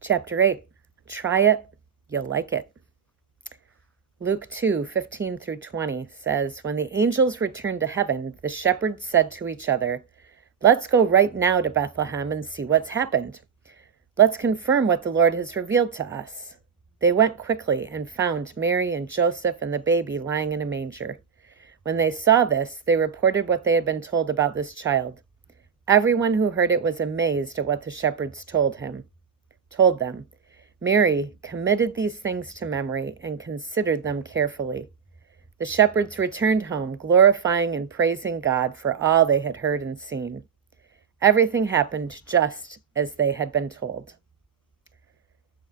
Chapter 8, Try it, you'll like it. Luke 2:15 through 20 says, When the angels returned to heaven, the shepherds said to each other, Let's go right now to Bethlehem and see what's happened. Let's confirm what the Lord has revealed to us. They went quickly and found Mary and Joseph and the baby lying in a manger. When they saw this, they reported what they had been told about this child. Everyone who heard it was amazed at what the shepherds told them. Mary committed these things to memory and considered them carefully. The shepherds returned home, glorifying and praising God for all they had heard and seen. Everything happened just as they had been told.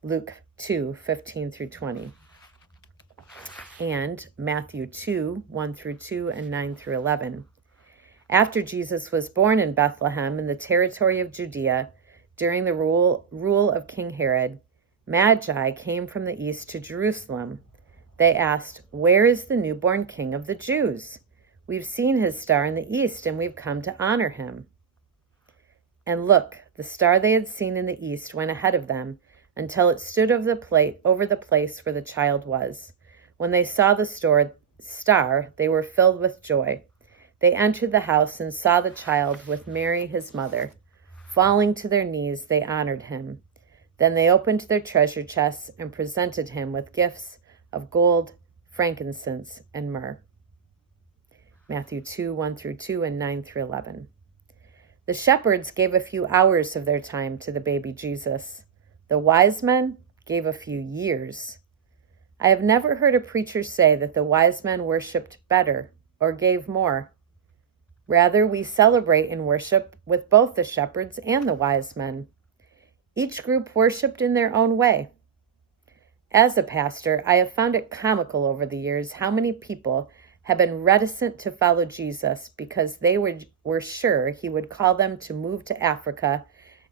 Luke 2:15 through 20. And Matthew 2:1 through 2 and 9 through 11. After Jesus was born in Bethlehem in the territory of Judea, during the rule of King Herod, Magi came from the east to Jerusalem. They asked, Where is the newborn king of the Jews? We've seen his star in the east, and we've come to honor him. And look, the star they had seen in the east went ahead of them until it stood over the place where the child was. When they saw the star, they were filled with joy. They entered the house and saw the child with Mary, his mother. Falling to their knees, they honored him. Then they opened their treasure chests and presented him with gifts of gold, frankincense, and myrrh. Matthew 2:1 through 2 and 9 through 11. The shepherds gave a few hours of their time to the baby Jesus. The wise men gave a few years. I have never heard a preacher say that the wise men worshiped better or gave more. Rather, we celebrate and worship with both the shepherds and the wise men. Each group worshiped in their own way. As a pastor, I have found it comical over the years how many people have been reticent to follow Jesus because they were sure he would call them to move to Africa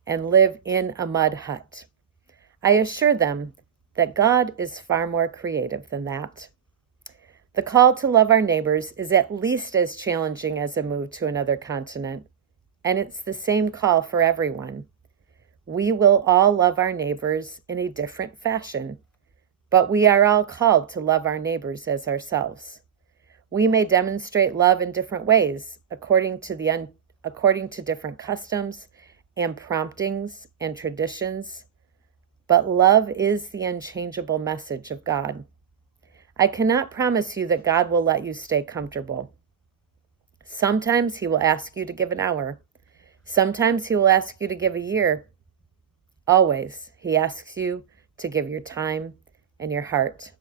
and live in a mud hut. I assure them that God is far more creative than that. The call to love our neighbors is at least as challenging as a move to another continent, and it's the same call for everyone. We will all love our neighbors in a different fashion, but we are all called to love our neighbors as ourselves. We may demonstrate love in different ways, according to different customs and promptings and traditions, but love is the unchangeable message of God. I cannot promise you that God will let you stay comfortable. Sometimes he will ask you to give an hour. Sometimes he will ask you to give a year. Always, he asks you to give your time and your heart.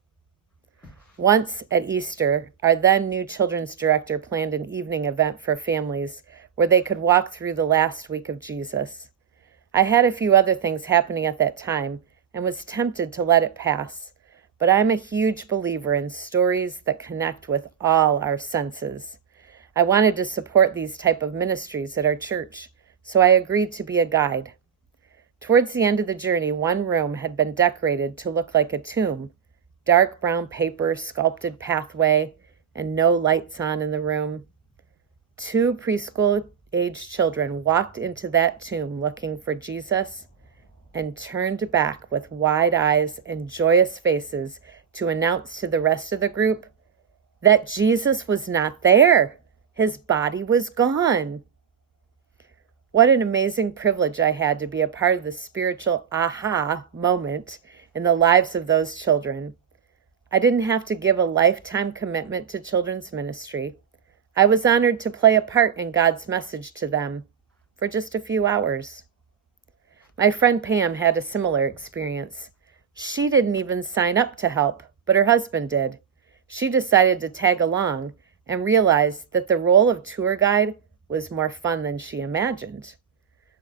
Once at Easter, our then new children's director planned an evening event for families where they could walk through the last week of Jesus. I had a few other things happening at that time and was tempted to let it pass, but I'm a huge believer in stories that connect with all our senses. I wanted to support these type of ministries at our church, so I agreed to be a guide. Towards the end of the journey, one room had been decorated to look like a tomb. Dark brown paper, sculpted pathway, and no lights on in the room. 2 preschool-aged children walked into that tomb looking for Jesus and turned back with wide eyes and joyous faces to announce to the rest of the group that Jesus was not there. His body was gone. What an amazing privilege I had to be a part of the spiritual aha moment in the lives of those children. I didn't have to give a lifetime commitment to children's ministry. I was honored to play a part in God's message to them for just a few hours. My friend Pam had a similar experience. She didn't even sign up to help, but her husband did. She decided to tag along and realized that the role of tour guide was more fun than she imagined.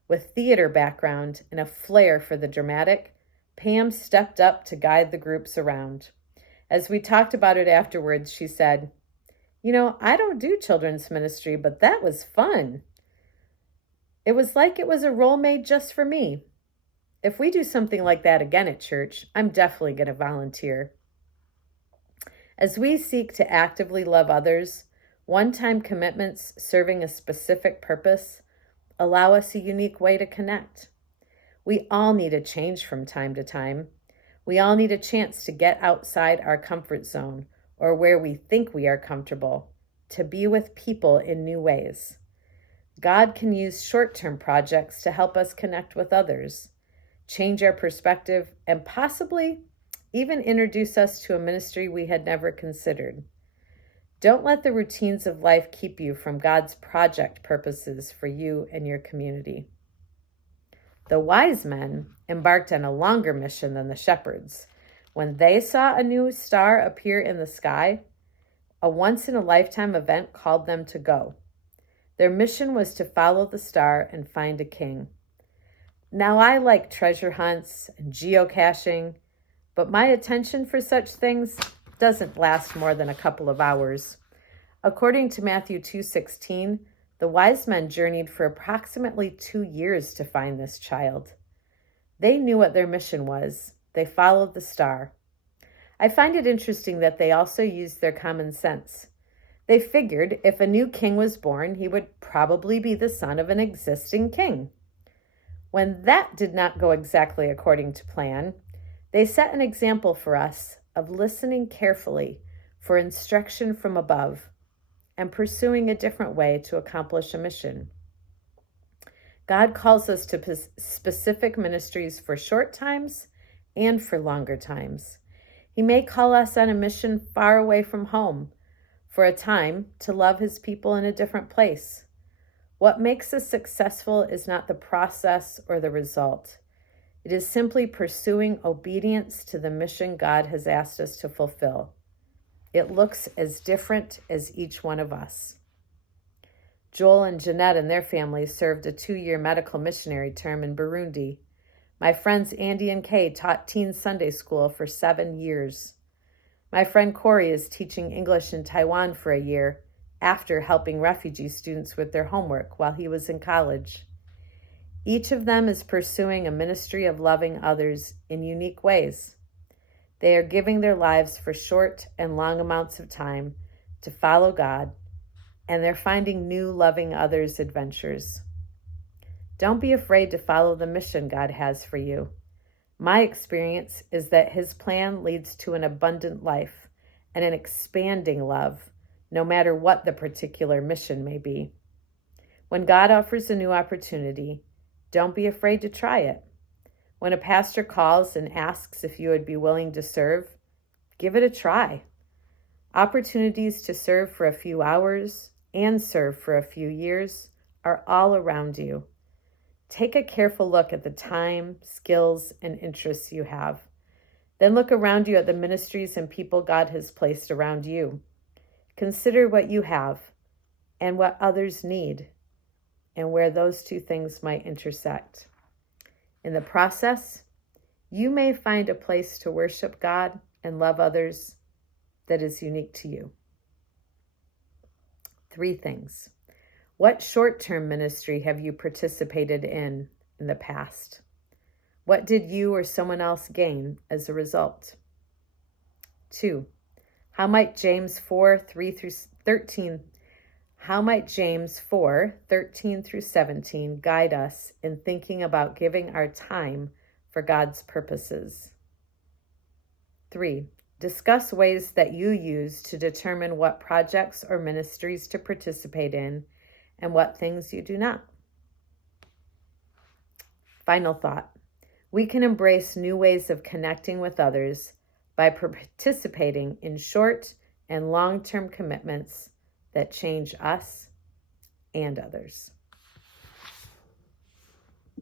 With theater background and a flair for the dramatic, Pam stepped up to guide the groups around. As we talked about it afterwards, she said, I don't do children's ministry, but that was fun. It was like it was a role made just for me. If we do something like that again at church, I'm definitely going to volunteer. As we seek to actively love others, one-time commitments serving a specific purpose allow us a unique way to connect. We all need a change from time to time. We all need a chance to get outside our comfort zone or where we think we are comfortable, to be with people in new ways. God can use short-term projects to help us connect with others, change our perspective, and possibly even introduce us to a ministry we had never considered. Don't let the routines of life keep you from God's project purposes for you and your community. The wise men embarked on a longer mission than the shepherds. When they saw a new star appear in the sky, a once-in-a-lifetime event called them to go. Their mission was to follow the star and find a king. Now, I like treasure hunts and geocaching, but my attention for such things doesn't last more than a couple of hours. According to Matthew 2:16, the wise men journeyed for approximately 2 years to find this child. They knew what their mission was. They followed the star. I find it interesting that they also used their common sense. They figured if a new king was born, he would probably be the son of an existing king. When that did not go exactly according to plan, they set an example for us of listening carefully for instruction from above and pursuing a different way to accomplish a mission. God calls us to specific ministries for short times and for longer times. He may call us on a mission far away from home for a time to love his people in a different place. What makes us successful is not the process or the result. It is simply pursuing obedience to the mission God has asked us to fulfill. It looks as different as each one of us. Joel and Jeanette and their family served a 2-year medical missionary term in Burundi. My friends Andy and Kay taught teen Sunday school for 7 years. My friend Corey is teaching English in Taiwan for a year after helping refugee students with their homework while he was in college. Each of them is pursuing a ministry of loving others in unique ways. They are giving their lives for short and long amounts of time to follow God, and they're finding new loving others adventures. Don't be afraid to follow the mission God has for you. My experience is that his plan leads to an abundant life and an expanding love, no matter what the particular mission may be. When God offers a new opportunity, don't be afraid to try it. When a pastor calls and asks if you would be willing to serve, give it a try. Opportunities to serve for a few hours and serve for a few years are all around you. Take a careful look at the time, skills, and interests you have. Then look around you at the ministries and people God has placed around you. Consider what you have and what others need, and where those two things might intersect. In the process, you may find a place to worship God and love others that is unique to you. 3 things. What short-term ministry have you participated in the past? What did you or someone else gain as a result? 2. How might James 4:13 through 17 guide us in thinking about giving our time for God's purposes? 3. Discuss ways that you use to determine what projects or ministries to participate in and what things you do not. Final thought. We can embrace new ways of connecting with others by participating in short and long-term commitments that change us and others.